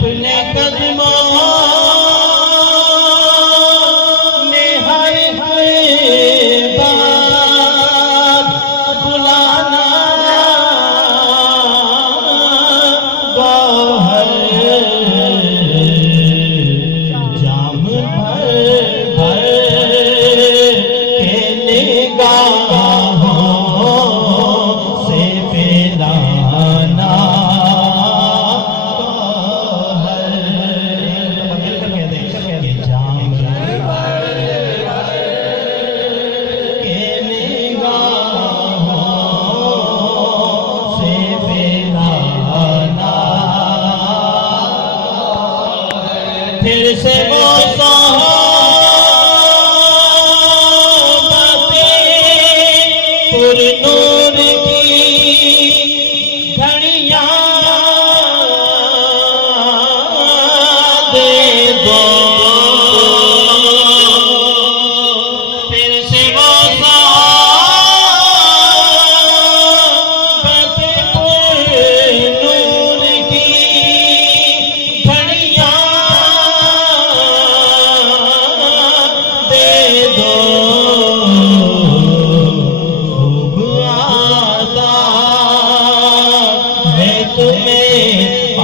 अपने कदमों में हर बार बुलाना गौहर जाम भर भर के निगाहों से पिलाना फिर से वो सोहबतें पुरनूर की घड़ियां दे दो। फिर से वो सोहबतें पुरनूर की घड़ियां तुम्हें